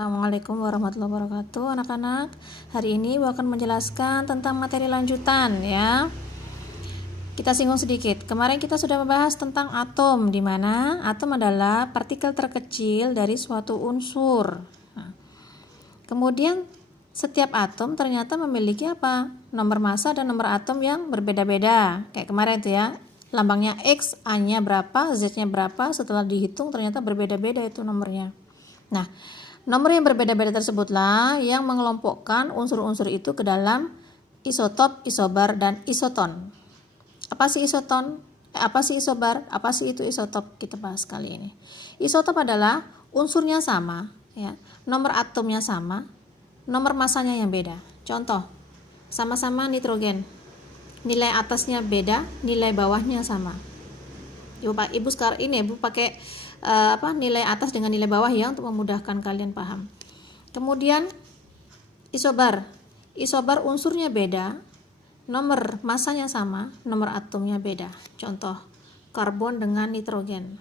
Assalamualaikum warahmatullahi wabarakatuh, anak-anak. Hari ini Ibu akan menjelaskan tentang materi lanjutan ya. Kita singgung sedikit. Kemarin kita sudah membahas tentang atom, di mana atom adalah partikel terkecil dari suatu unsur. Nah, kemudian setiap atom ternyata memiliki apa? Nomor massa dan nomor atom yang berbeda-beda. Kayak kemarin itu ya. Lambangnya X, A-nya berapa, Z-nya berapa, setelah dihitung ternyata berbeda-beda itu nomornya. Nah, nomor yang berbeda-beda tersebutlah yang mengelompokkan unsur-unsur itu ke dalam isotop, isobar, dan isoton. Apa sih isoton? Apa sih isobar? Apa sih itu isotop? Kita bahas kali ini. Isotop adalah unsurnya sama, ya, nomor atomnya sama, nomor masanya yang beda. Contoh, sama-sama nitrogen, nilai atasnya beda, nilai bawahnya sama. Ibu sekarang ini Ibu pakai nilai atas dengan nilai bawah ya untuk memudahkan kalian paham. Kemudian isobar unsurnya beda, nomor masanya sama, nomor atomnya beda. Contoh, karbon dengan nitrogen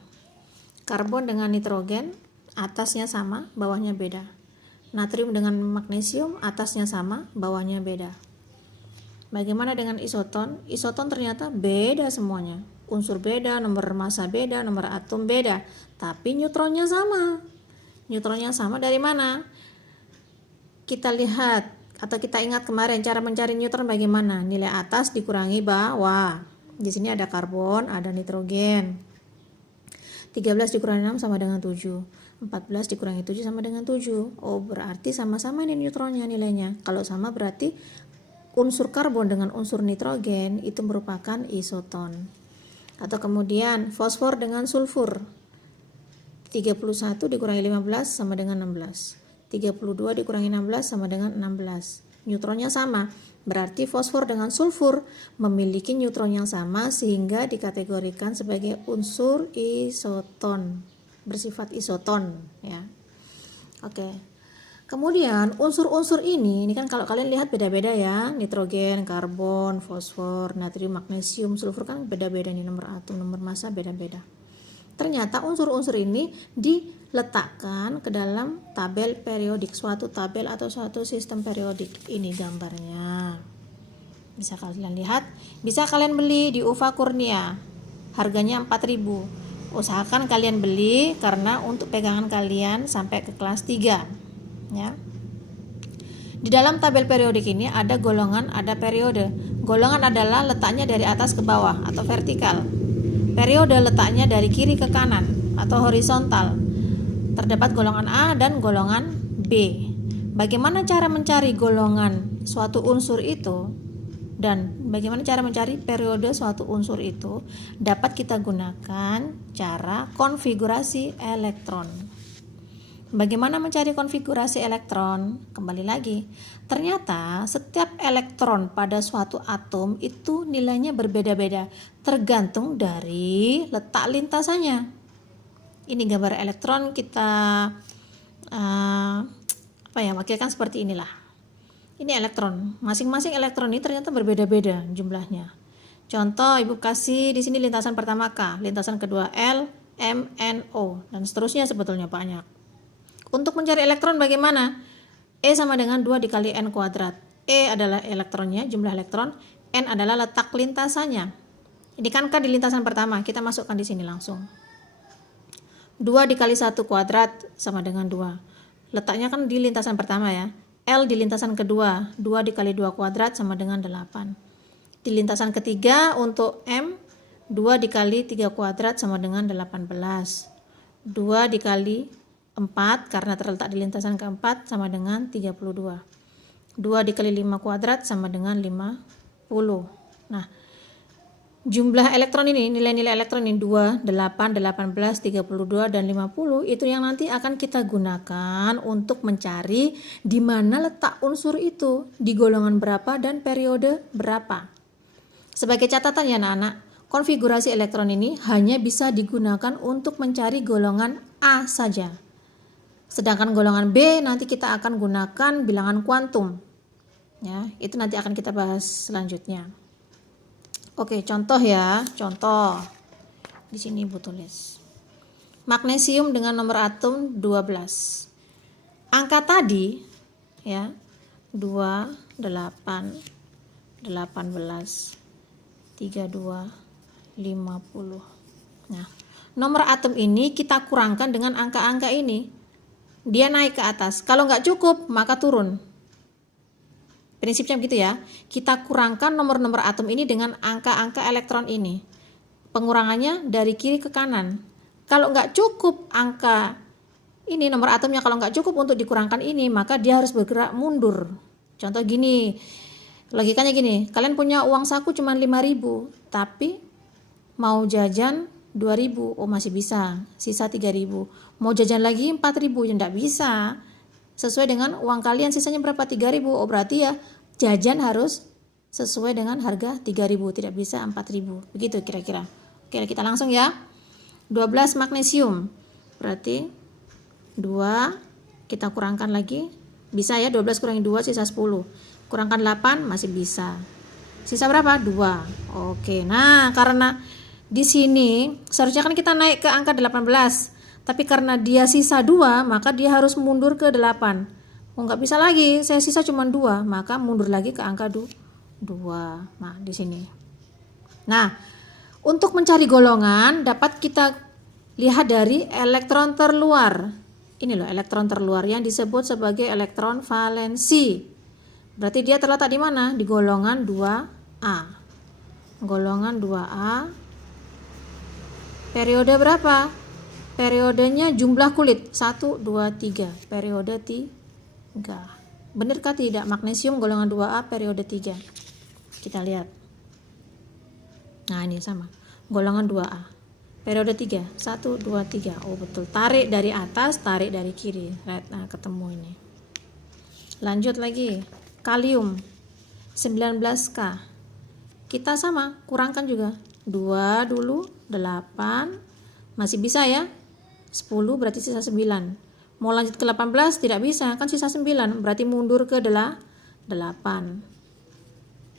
atasnya sama, bawahnya beda. Natrium dengan magnesium atasnya sama, bawahnya beda. Bagaimana dengan isoton? Isoton ternyata beda semuanya. Unsur beda, nomor massa beda, nomor atom beda, tapi neutronnya sama. Neutronnya sama dari mana? Kita lihat atau kita ingat kemarin cara mencari neutron bagaimana? Nilai atas dikurangi bawah. Di sini ada karbon, ada nitrogen. 13 dikurangi 6 sama dengan 7. 14 dikurangi 7 sama dengan 7. Oh, berarti sama-sama ini neutronnya nilainya. Kalau sama berarti unsur karbon dengan unsur nitrogen itu merupakan isoton. Atau kemudian fosfor dengan sulfur, 31 dikurangi 15 sama dengan 16, 32 dikurangi 16 sama dengan 16. Neutronnya sama, berarti fosfor dengan sulfur memiliki neutron yang sama sehingga dikategorikan sebagai unsur isoton, bersifat isoton ya. Oke. Kemudian unsur-unsur ini kan kalau kalian lihat beda-beda ya, nitrogen, karbon, fosfor, natrium, magnesium, sulfur kan beda-beda nih, nomor atom, nomor massa beda-beda. Ternyata unsur-unsur ini diletakkan ke dalam tabel periodik, suatu tabel atau suatu sistem periodik. Ini gambarnya. Bisa kalian lihat, bisa kalian beli di Uva Kurnia. Harganya 4.000. Usahakan kalian beli karena untuk pegangan kalian sampai ke kelas 3. Ya. Di dalam tabel periodik ini ada golongan, ada periode. Golongan adalah letaknya dari atas ke bawah atau vertikal. Periode letaknya dari kiri ke kanan atau horizontal. Terdapat golongan A dan golongan B. Bagaimana cara mencari golongan suatu unsur itu dan bagaimana cara mencari periode suatu unsur itu dapat kita gunakan cara konfigurasi elektron. Bagaimana mencari konfigurasi elektron? Kembali lagi, ternyata setiap elektron pada suatu atom itu nilainya berbeda-beda tergantung dari letak lintasannya. Ini gambar elektron kita wakilkan seperti inilah. Ini elektron. Masing-masing elektron ini ternyata berbeda-beda jumlahnya. Contoh, Ibu kasih di sini lintasan pertama K, lintasan kedua L, M, N, O, dan seterusnya sebetulnya banyak. Untuk mencari elektron bagaimana? E sama dengan 2 dikali N kuadrat. E adalah elektronnya, jumlah elektron. N adalah letak lintasannya. Ini kan K di lintasan pertama, kita masukkan di sini langsung. 2 dikali 1 kuadrat sama dengan 2. Letaknya kan di lintasan pertama ya. L di lintasan kedua, 2 dikali 2 kuadrat sama dengan 8. Di lintasan ketiga untuk M, 2 dikali 3 kuadrat sama dengan 18. 2 dikali 4 karena terletak di lintasan keempat sama dengan 32. 2 dikali 5 kuadrat sama dengan 50. Nah, jumlah elektron ini, nilai-nilai elektron ini 2, 8, 18, 32, dan 50 itu yang nanti akan kita gunakan untuk mencari di mana letak unsur itu, di golongan berapa dan periode berapa. Sebagai catatan ya anak-anak, konfigurasi elektron ini hanya bisa digunakan untuk mencari golongan A saja. Sedangkan golongan B nanti kita akan gunakan bilangan kuantum. Ya, itu nanti akan kita bahas selanjutnya. Oke, contoh ya, contoh. Di sini Ibu tulis. Magnesium dengan nomor atom 12. angka tadi ya, 2, 8, 18, 32, 50. Nah, nomor atom ini kita kurangkan dengan angka-angka ini. Dia naik ke atas. Kalau nggak cukup, maka turun. Prinsipnya begitu ya. Kita kurangkan nomor-nomor atom ini dengan angka-angka elektron ini. Pengurangannya dari kiri ke kanan. Kalau nggak cukup angka ini, nomor atomnya kalau nggak cukup untuk dikurangkan ini, maka dia harus bergerak mundur. Contoh gini, logikanya gini, kalian punya uang saku cuma 5.000, tapi mau jajan 2.000, oh masih bisa, sisa 3.000. Mau jajan lagi 4.000, ya enggak bisa. Sesuai dengan uang kalian sisanya berapa? 3.000. Oh berarti ya jajan harus sesuai dengan harga 3.000, tidak bisa 4.000. Begitu kira-kira. Oke, kita langsung ya. 12 magnesium. Berarti 2 kita kurangkan lagi. Bisa ya, 12 kurangi 2 sisa 10. Kurangkan 8 masih bisa. Sisa berapa? 2. Oke. Nah, karena di sini seharusnya kan kita naik ke angka 18, tapi karena dia sisa 2, maka dia harus mundur ke 8. Oh, nggak bisa lagi, saya sisa cuma 2, maka mundur lagi ke angka 2. Nah, di sini. Nah, untuk mencari golongan dapat kita lihat dari elektron terluar. Ini loh elektron terluar yang disebut sebagai elektron valensi. Berarti dia terletak di mana? Di golongan 2A. Golongan 2A. Periode berapa? Periodenya jumlah kulit 1, 2, 3. Periode 3. Benarkah tidak? Magnesium golongan 2A periode 3. Kita lihat. Nah ini sama. Golongan 2A. Periode 3. 1, 2, 3. Oh betul. Tarik dari atas, tarik dari kiri. Nah ketemu ini. Lanjut lagi. Kalium 19K. Kita sama. Kurangkan juga. 2 dulu. 8 masih bisa ya, 10 berarti sisa 9. Mau lanjut ke 18 tidak bisa, kan sisa 9, berarti mundur ke 8.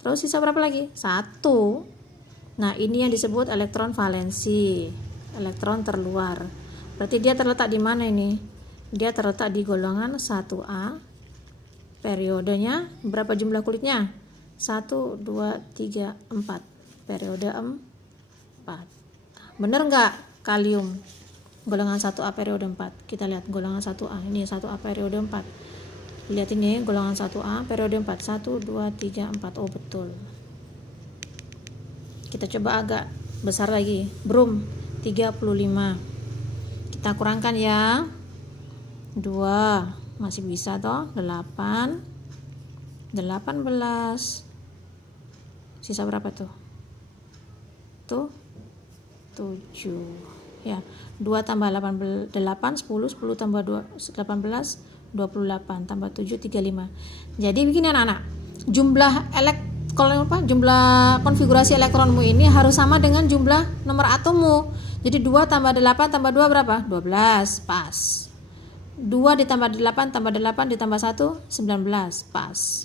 Terus sisa berapa lagi? 1. Nah ini yang disebut elektron valensi, elektron terluar. Berarti dia terletak di mana ini? Dia terletak di golongan 1A. Periodenya berapa jumlah kulitnya? 1, 2, 3, 4. Periode 4. Bener nggak kalium golongan 1A periode 4? Kita lihat golongan 1A. Ini 1A periode 4. Lihat ini golongan 1A periode 4. 1, 2, 3, 4. Oh betul. Kita coba agak besar lagi. Brum 35. Kita kurangkan ya. 2 masih bisa toh. 8, 18. Sisa berapa tuh? Tuh 7 ya, 2 tambah 8, 10, 10 tambah 2, 18, 28 tambah 7, 35. Jadi begini anak-anak, jumlah konfigurasi elektronmu ini harus sama dengan jumlah nomor atommu. Jadi 2 tambah 8 tambah 2 berapa? 12, pas. 2 ditambah 8 tambah 8 ditambah 1, 19, pas.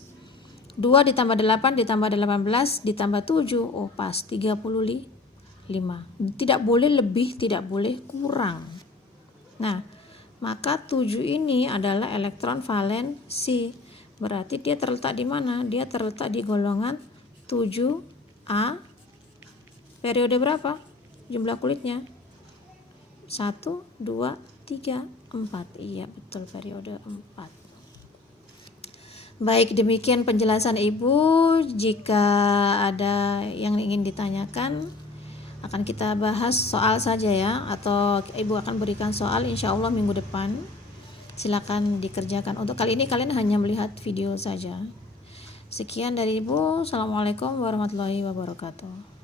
2 ditambah 8 ditambah 18 ditambah 7, oh pas, 35. Tidak boleh lebih, tidak boleh kurang. Nah, maka 7 ini adalah elektron valensi. Berarti dia terletak di mana? Dia terletak di golongan 7A. Periode berapa? Jumlah kulitnya 1, 2, 3, 4. Iya, betul, periode 4. Baik, demikian penjelasan Ibu. Jika ada yang ingin ditanyakan, akan kita bahas soal saja ya, atau Ibu akan berikan soal insya Allah minggu depan. Silakan dikerjakan. Untuk kali ini kalian hanya melihat video saja. Sekian dari Ibu. Assalamualaikum warahmatullahi wabarakatuh.